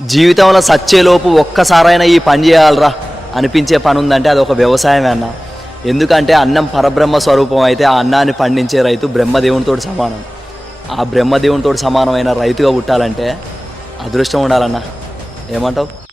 జీవితంలో సచ్చేలోపు ఒక్కసారైనా ఈ పని చేయాలరా అనిపించే పని ఉందంటే అది ఒక వ్యవసాయమే అన్న. ఎందుకంటే అన్నం పరబ్రహ్మ స్వరూపం అయితే ఆ అన్నాన్ని పండించే రైతు బ్రహ్మదేవునితో సమానం. ఆ బ్రహ్మదేవునితో సమానమైన రైతుగా పుట్టాలంటే అదృష్టం ఉండాలన్నా. ఏమంటావు?